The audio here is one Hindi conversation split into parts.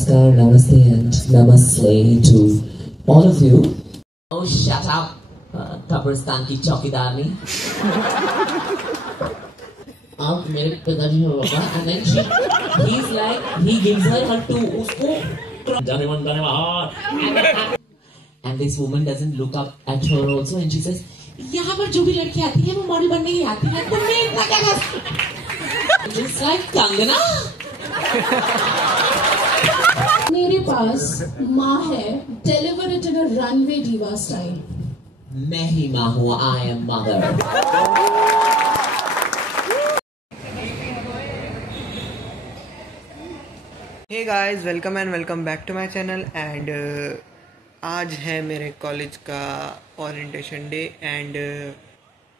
Namaskar, Namaste and Namaste to all of you. Oh, shut up, Kabristan ki chowkidarni. Aap mere pidaji ho hoga, and then he's like, he gives her two, usko, and this woman doesn't look up at her also, and she says, यहाँ पर जो भी लड़की आती है वो मॉडल बनने ही आती है, तुमने इतना क्या कर? Just like Kangana. मेरे पास माँ है, deliver it in a runway diva style. मैं ही माँ हूँ, I am mother. Hey guys, welcome and welcome back to my channel and आज है मेरे कॉलेज का ओरिएंटेशन डे एंड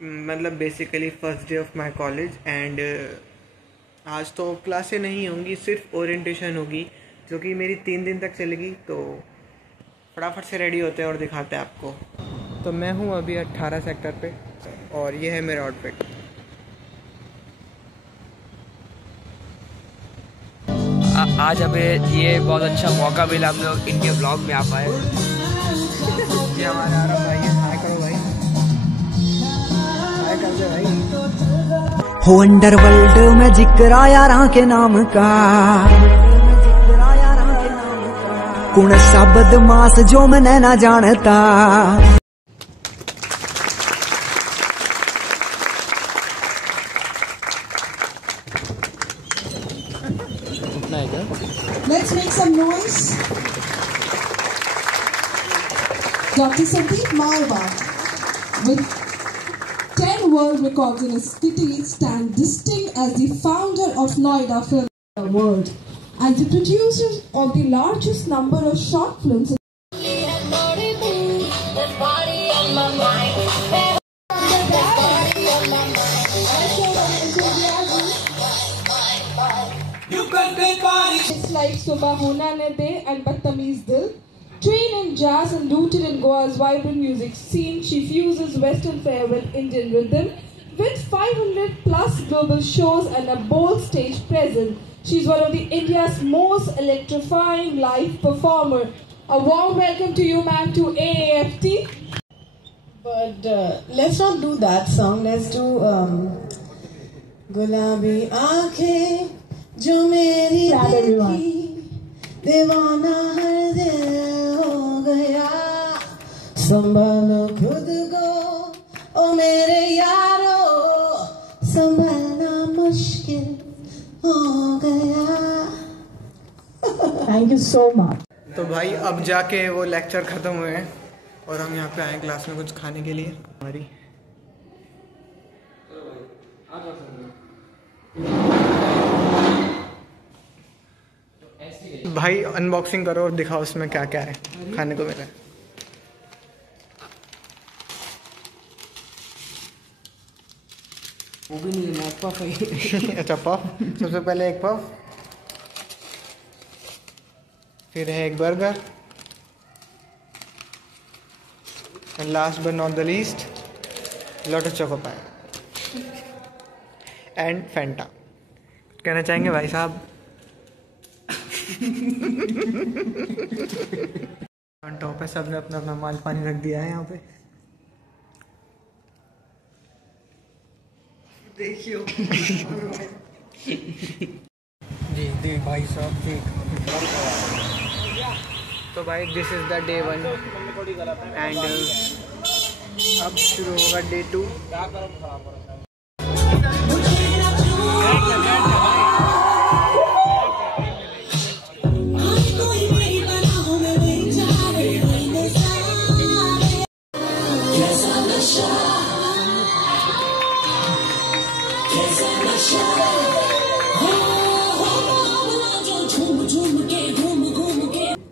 मतलब basically first day of my college and आज तो क्लासें नहीं होंगी, सिर्फ ओरिएंटेशन होगी जो कि मेरी 3 दिन तक चलेगी। तो फटाफट से रेडी होते हैं और दिखाते हैं आपको। तो मैं हूँ अभी 18 सेक्टर पे और ये है मेरा आउटफिट। आज हमें ये बहुत अच्छा मौका मिला, हम लोग इनके ब्लॉग में आ पाए। ये हमारे आरम भाई है, हाय करो भाई, हाय कर दे भाई। हो अंडरवर्ल्ड में जिक्र आया राह के नाम का, कौन सा बदमाश जो मैंने ना जानता। Let's make some noise. Dr. Sandeep Malwa, with 10 world records in his city, stands distinct as the founder of Noida Film World and the producer of the largest number of short films. It's like Subha Hona Ne De and Badtameez Dil. Trained in jazz and rooted in Goa's vibrant music scene, she fuses Western fare with Indian rhythm. With 500 plus global shows and a bold stage presence, she's one of the India's most electrifying live performer. A warm welcome to you, ma'am, to AAFT. But let's not do that song. Let's do Gulabi Aankhein जो मेरी देखी दीवाना हर दिल हो गया, संभालो खुद को ओ मेरे यारो, संभालना मुश्किल हो गया। Thank you so much. तो भाई अब जाके वो लेक्चर ख़त्म हुए हैं और हम यहाँ पे आए क्लास में कुछ खाने के लिए। हमारी भाई अनबॉक्सिंग करो और दिखाओ उसमें क्या क्या है खाने को मिला है। वो भी नहीं है, पफ है। अच्छा पफ, सबसे पहले एक पफ, फिर है एक burger and last but not the least lotus choco pi and Fanta. कहना चाहेंगे भाई साहब? ऑन टॉप है, सबने अपना अपना माल पानी रख दिया है यहाँ पे, देखियो। जी भाई साहब देख। तो भाई this is the day 1 and अब शुरू होगा day 2।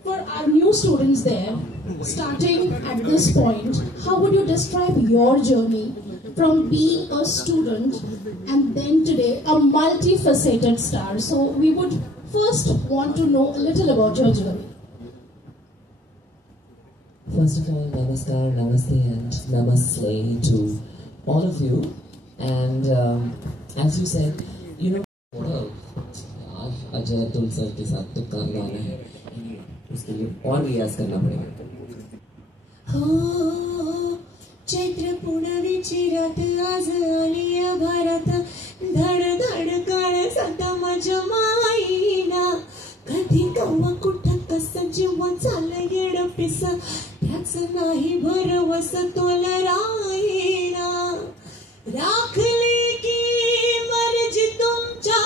For our new students there, starting at this point, how would you describe your journey from being a student and then today a multifaceted star? So we would first want to know a little about your journey. First of all, Namaskar, Namaste and Namaste to all of you. And as you said, you know, Ajay Atul sir के साथ तो काम गाना है इसके लिए और रियाज करना पड़ेगा। हो चैत्र पुनवीची रात आज आली भरत धड धड काळ सदा माझ्या माईना कधी कव्वा कुठं कसं जीव चाललं येड पिस त्याच नाही भरवस तोला राहीना राखली की मर्जी तुमच्या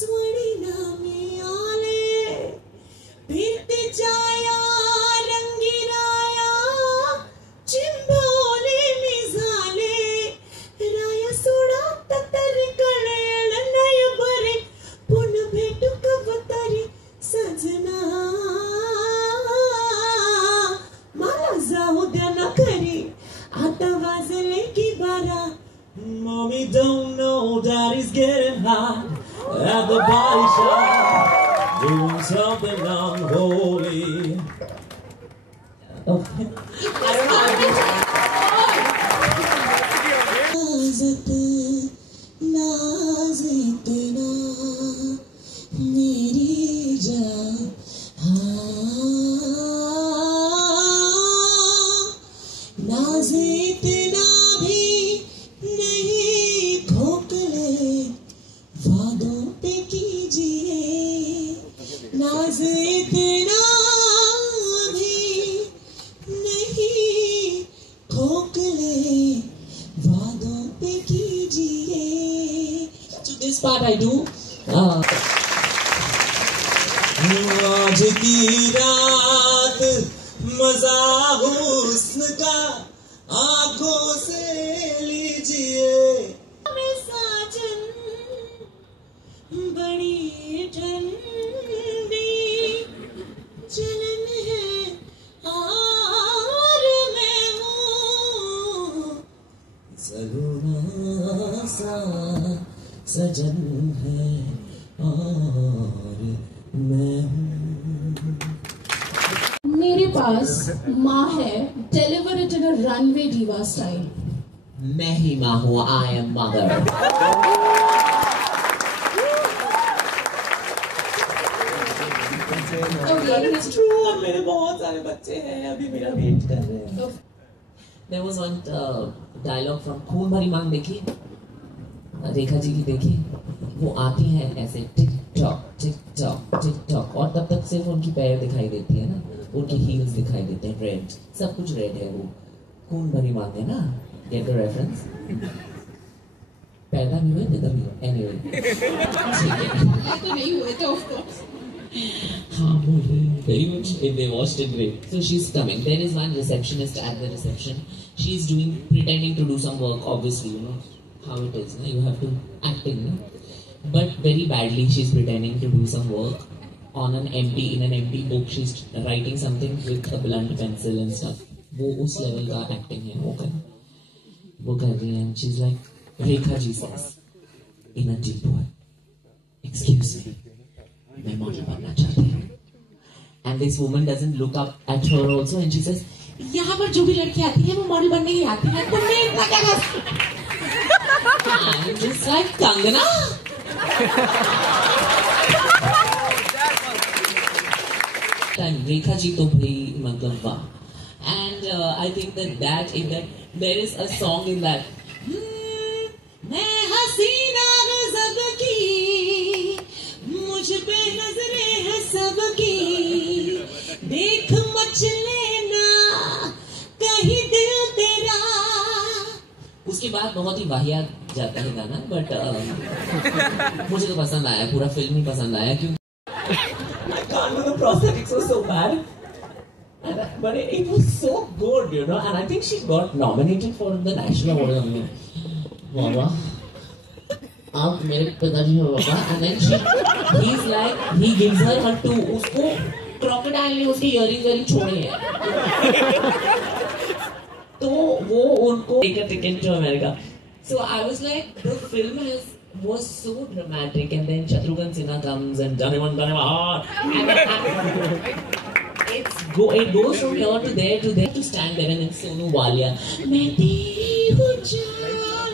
जोडीला मी आले भिंतीच्या या रंगीनाया चिंबवले मी झाले राया सोडा तरी कळेल नाही बरे पुन्हा भेटू कवतारी सजना मला जाऊ द्या ना खरी आता वाजले की बारा Mommy don't know daddy's getting hot at the body shop doing something unholy. Okay. I don't know. नाज़ इतना मेरी जान नाज़ इतना भी नहीं खोखले वादों पे कीजिए नाज़ इतना भी नहीं खोखले वादों पे कीजिए। To this part I do आज की रात मजा हुस्न का आंखों से लीजिए में साजन बड़ी ठंडी जलन है और मैं हूँ सलोना सा सजन है और मैं हूँ। मेरे पास माँ है, deliver it in a runway diva style. मैं ही माँ हूँ, I am mother. Okay, It's true, और मेरे बहुत सारे बच्चे हैं अभी मेरा वेट कर रहे हैं। There was one dialogue from खून भरी मांग देखी, रेखा जी की देखी, वो आती हैं ऐसे टिक टॉक और तब तक सिर्फ उनकी पैर दिखाई देती है ना, उनके हील्स दिखाई देते हैं, रेड, सब कुछ रेड है। वो खून भरी मांग है ना, गेट द रेफरेंस। पैदा नहीं हुए थे तभी, एनीवे तो नहीं हुए थे of course. Very much if they watched it great. So she's coming. There is one receptionist at the reception. She's pretending to do some work, obviously, you know how it is, no? You have to acting, no? But very badly she's pretending to do some work in an empty book. She's writing something with a blunt pencil and stuff. वो उस level का acting है, वो कर रही है. And she's like, Rekha ji says in a deep voice, excuse me, मैं मॉडल बनना चाहती हूँ. And this woman doesn't look up at her also, and she says, यहाँ पर जो भी लड़की आती है वो मॉडल बनने ही आती है, तुमने इतना क्या कहा? I'm just like Kangana. And Rekha ji तो भाई मतलब वाह. And I think that there is a song in that. मैं हसीना गज़ब की मुझ पे नजरें हैं सबकी देख मच लेना कहीं दिल तेरा. उसके बाद बहुत ही वाहियात जाता है गाना, बट मुझे तो पसंद आया, पूरा फिल्म ही पसंद आया क्योंकि I can't do the prosthetics was so bad. But it was so good, you know, and I think she got nominated for the national award. Mama, आप मेरे पिताजी हो बाबा, and then he's like, he gives her two, उसको crocodile ने उसके earrings छोड़े हैं, तो वो उनको take a ticket to America. So I was like, the film was so dramatic, and then Shatrughan Sinha comes and Janeman, and it goes from here to there to stand there, and then Sonu Walia, मैं तेरी हूँ जान,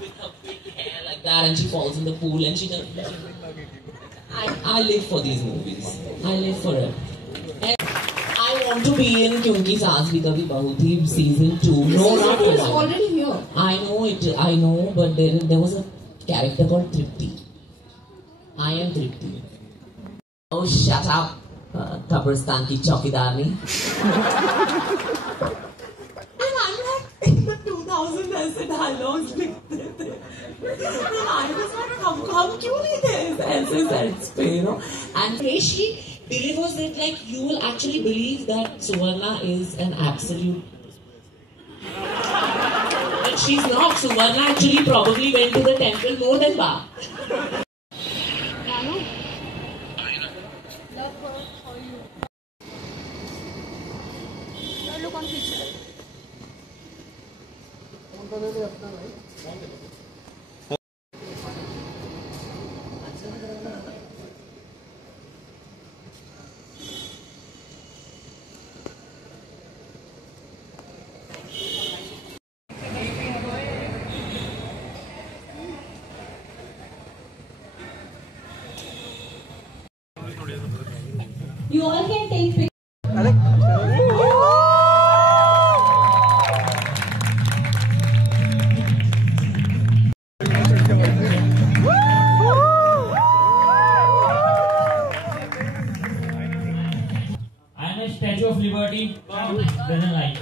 with her big hair like that, and she falls in the pool, and she does, I live for these movies. I live for it. And I want to be in Kyunki Saas Bhi Kabhi Bahu Thi season 2. No, not It's now. already here. I know it. I know, but there was a character called Tripti. I am Tripti. Oh, shut up, Kabristan ki chowkidarni. And I'm like, in the 2000 ऐसे dialogues लिखते थे. And I was like, हम क्यों नहीं थे ऐसे sets पे, you know? And she delivers it like you will actually believe that Suvarna is an absolute. But she's not. Suvarna actually probably went to the temple more than Ba. You all can take pictures. I am a Statue of Liberty. Doesn't like.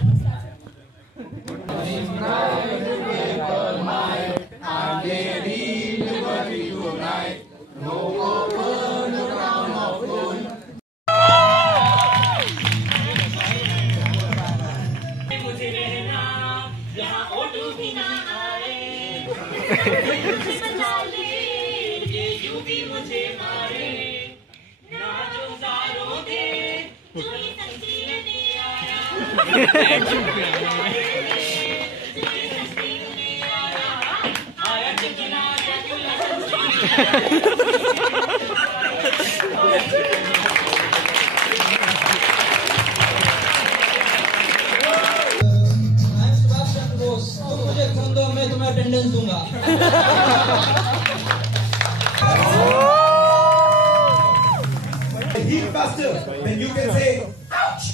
मुझे खून दो, मैं तुम्हें अटेंडेंस दूंगा. Heal faster, then you can say, ouch!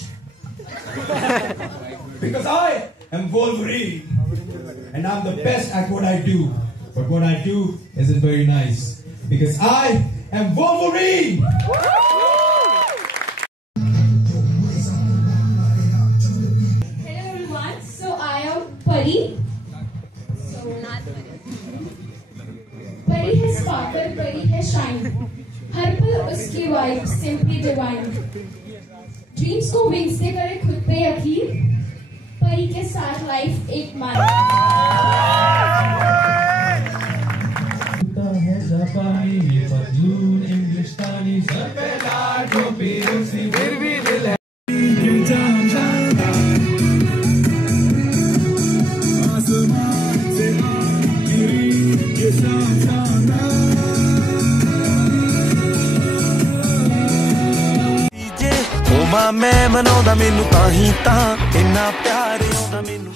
Because I am Wolverine, and I'm the best at what I do. But what I do isn't very nice, because I am Wolverine! Hello everyone, so I am Pari. Pari has sparkle, Pari has shine. हर पल उसकी वाइब सिंपली डिवाइन. ड्रीम्स को विंग्स दे करे खुद पे यकीन. परी के साथ लाइफ एक मान. है जापानी, पतलून इंग्लिस्तानी, सर पे लाल टोपी, उसी फिर भी दिल है. आसमान से गिरी ये शाना. मैं मनाउंदा मैनू ताही तां इन्ना प्यार आउंदा मैनू.